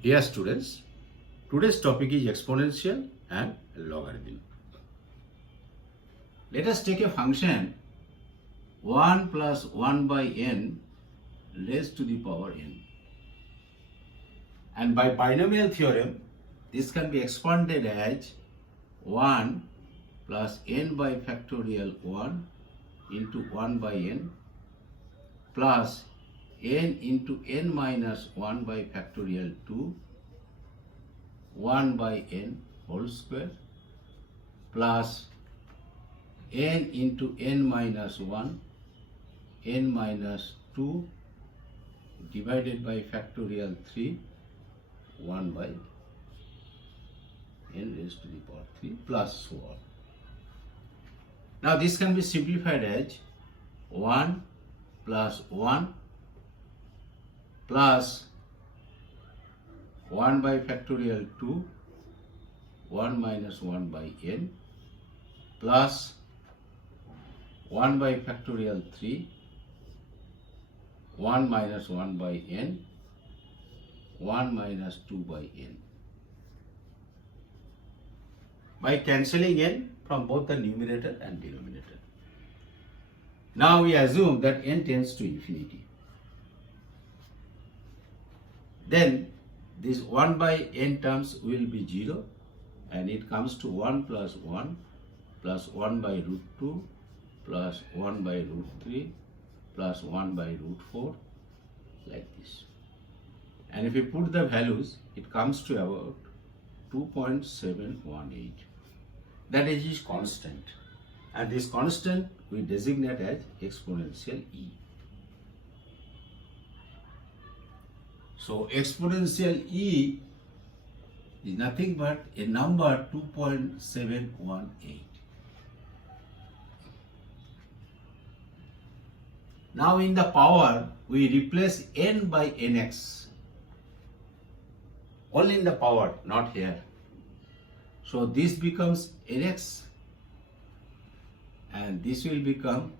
Dear students, today's topic is exponential and logarithm. Let us take a function 1 plus 1 by n raised to the power n. And by binomial theorem, this can be expanded as 1 plus n by factorial 1 into 1 by n plus n into n minus 1 by factorial 2 1 by n whole square plus n into n minus 1 n minus 2 divided by factorial 3 1 by n raised to the power 3 plus so on. Now this can be simplified as 1 plus 1 plus 1 by factorial 2 1 minus 1 by n plus 1 by factorial 3 1 minus 1 by n 1 minus 2 by n. By cancelling n from both the numerator and denominator. Now we assume that n tends to infinity. Then this 1 by n terms will be 0 and it comes to 1 plus 1 plus 1 by root 2 plus 1 by root 3 plus 1 by root 4 like this. And if we put the values, it comes to about 2.718. That is constant. And this constant we designate as exponential e. So exponential e is nothing but a number 2.718. Now in the power, we replace n by nx. Only in the power, not here. So this becomes nx and this will become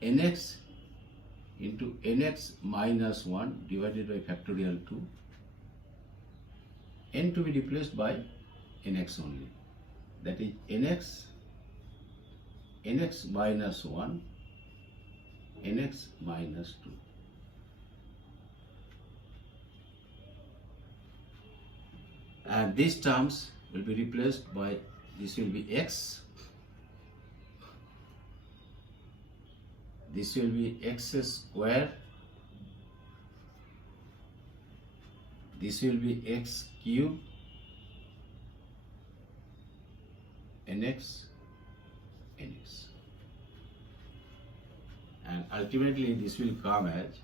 nx into nx minus 1 divided by factorial 2, n to be replaced by nx only. That is nx minus 1, nx minus 2. And these terms will be replaced by, this will be x, this will be x square, this will be x cube, nx, nx. And ultimately this will come as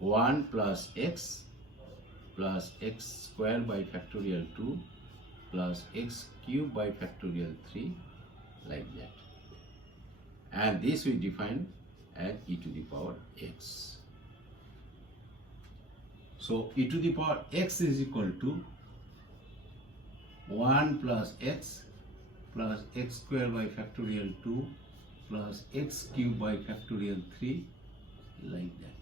1 plus x square by factorial 2 plus x cube by factorial 3 like that. And this we define as e to the power x. So e to the power x is equal to 1 plus x square by factorial 2 plus x cube by factorial 3 like that.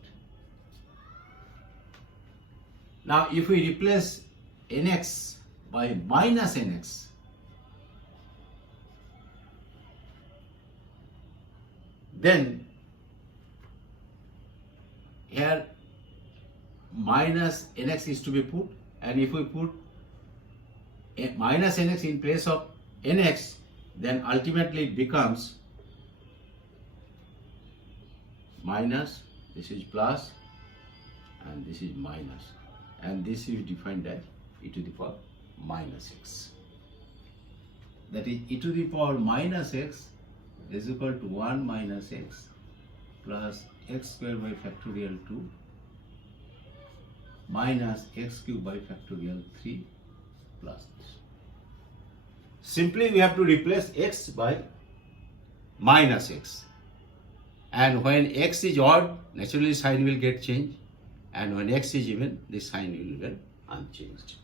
Now if we replace nx by minus nx, then here minus nx is to be put, and if we put minus nx in place of nx, then ultimately it becomes minus, this is plus, and this is minus, and this is defined as e to the power minus x. That is e to the power minus x is equal to 1 minus x plus x square by factorial 2 minus x cube by factorial 3 plus this. Simply we have to replace x by minus x. And when x is odd, naturally sign will get changed. And when x is even, the sign will remain unchanged.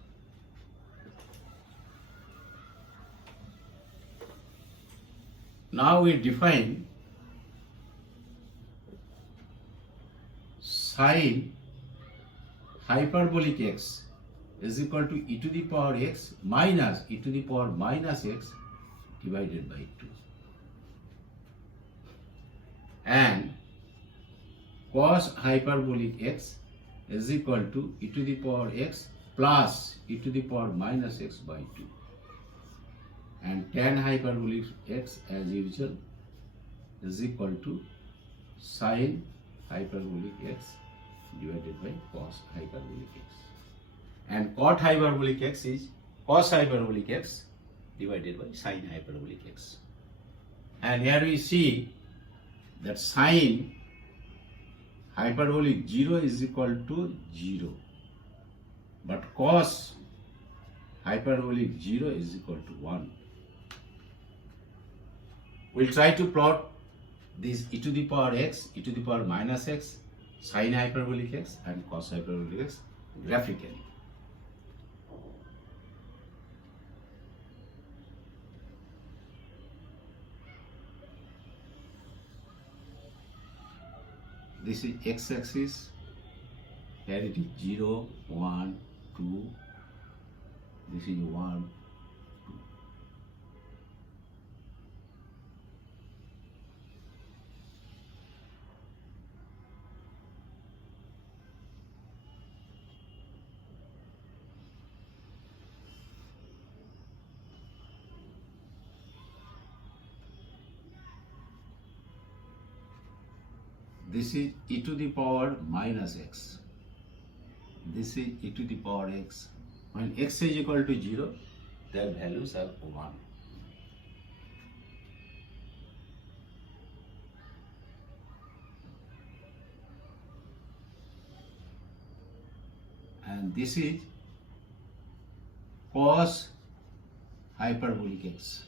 Now we define sine hyperbolic x is equal to e to the power x minus e to the power minus x divided by 2. And cos hyperbolic x is equal to e to the power x plus e to the power minus x by 2. And tan hyperbolic x, as usual, is equal to sine hyperbolic x divided by cos hyperbolic x. And cot hyperbolic x is cos hyperbolic x divided by sine hyperbolic x. And here we see that sine hyperbolic 0 is equal to 0, but cos hyperbolic 0 is equal to 1. We'll try to plot this e to the power x, e to the power minus x, sine hyperbolic x and cos hyperbolic x graphically. This is x-axis, here it is 0, 1, 2, this is 1, 2. This is e to the power minus x. This is e to the power x. When x is equal to 0, their values are 1. And this is cos hyperbolic x.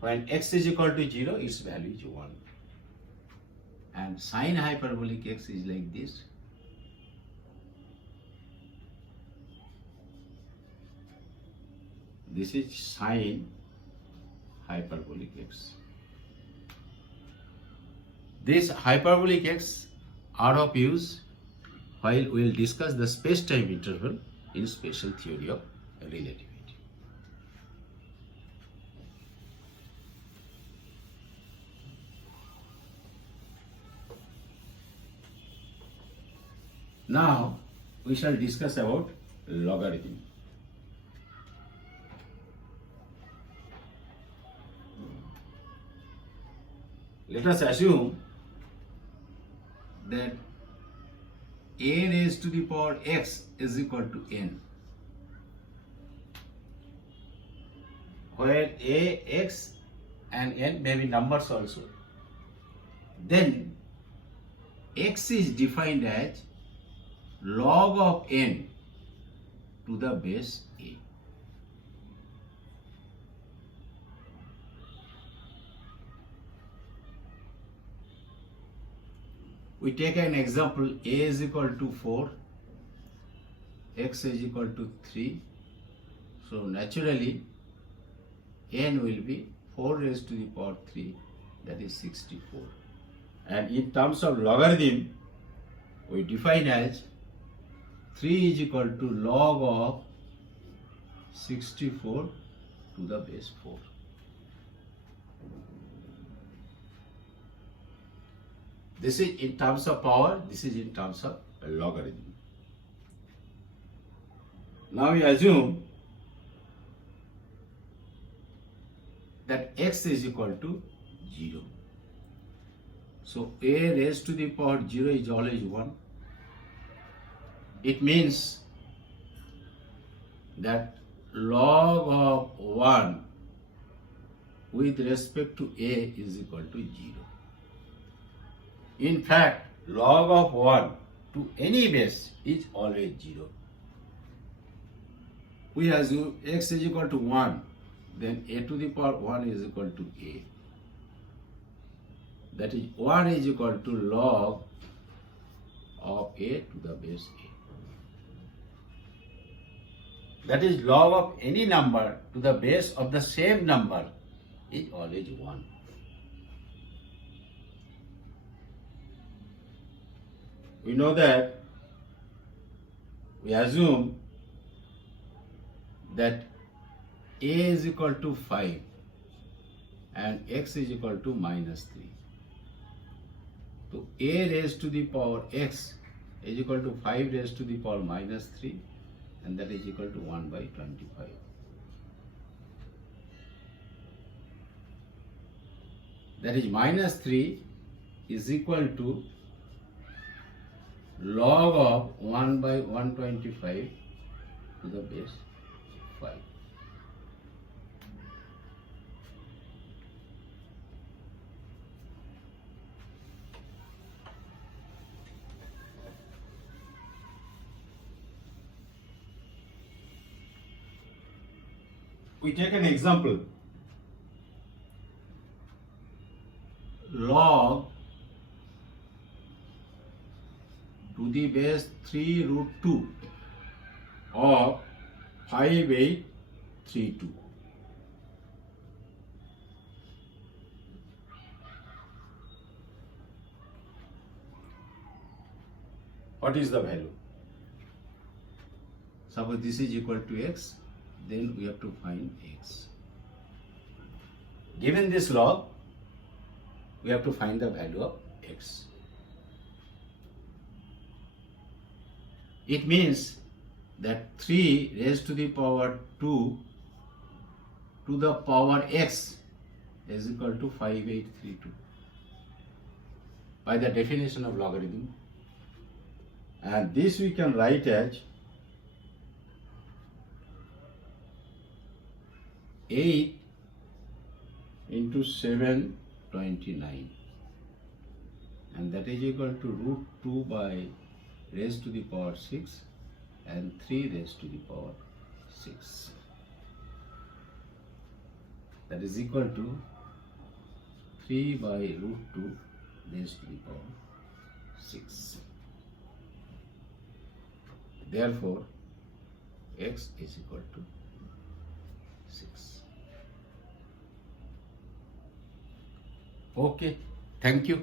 When x is equal to 0, its value is 1. And sine hyperbolic x is like this. This is sine hyperbolic x. This hyperbolic x are of use while we will discuss the space-time interval in special theory of relativity. Now we shall discuss about logarithm. Let us assume that a raised to the power x is equal to n, where a, x and n may be numbers also. Then x is defined as log of n to the base a. We take an example, a is equal to 4, x is equal to 3. So naturally n will be 4 raised to the power 3, that is 64. And in terms of logarithm, we define as 3 is equal to log of 64 to the base 4. This is in terms of power, this is in terms of logarithm. Now we assume that x is equal to 0. So a raised to the power 0 is always 1. It means that log of 1 with respect to a is equal to 0. In fact, log of 1 to any base is always 0. We assume x is equal to 1, then a to the power 1 is equal to a. That is 1 is equal to log of a to the base a. That is log of any number to the base of the same number is always 1. we know that we assume that a is equal to 5 and x is equal to minus 3. So a raised to the power x is equal to 5 raised to the power minus 3, and that is equal to 1 by 25. That is minus 3 is equal to log of 1 by 125 to the base 5. We take an example. Log to the base 3 root 2 of 5832. What is the value? Suppose this is equal to x, then we have to find x. Given this log, we have to find the value of x. It means that 3 raised to the power 2 to the power x is equal to 5832 by the definition of logarithm. And this we can write as 8 into 729, and that is equal to root 2 by raised to the power 6 and 3 raised to the power 6. That is equal to 3 by root 2 raised to the power 6. Therefore, x is equal to 6. Okay, thank you.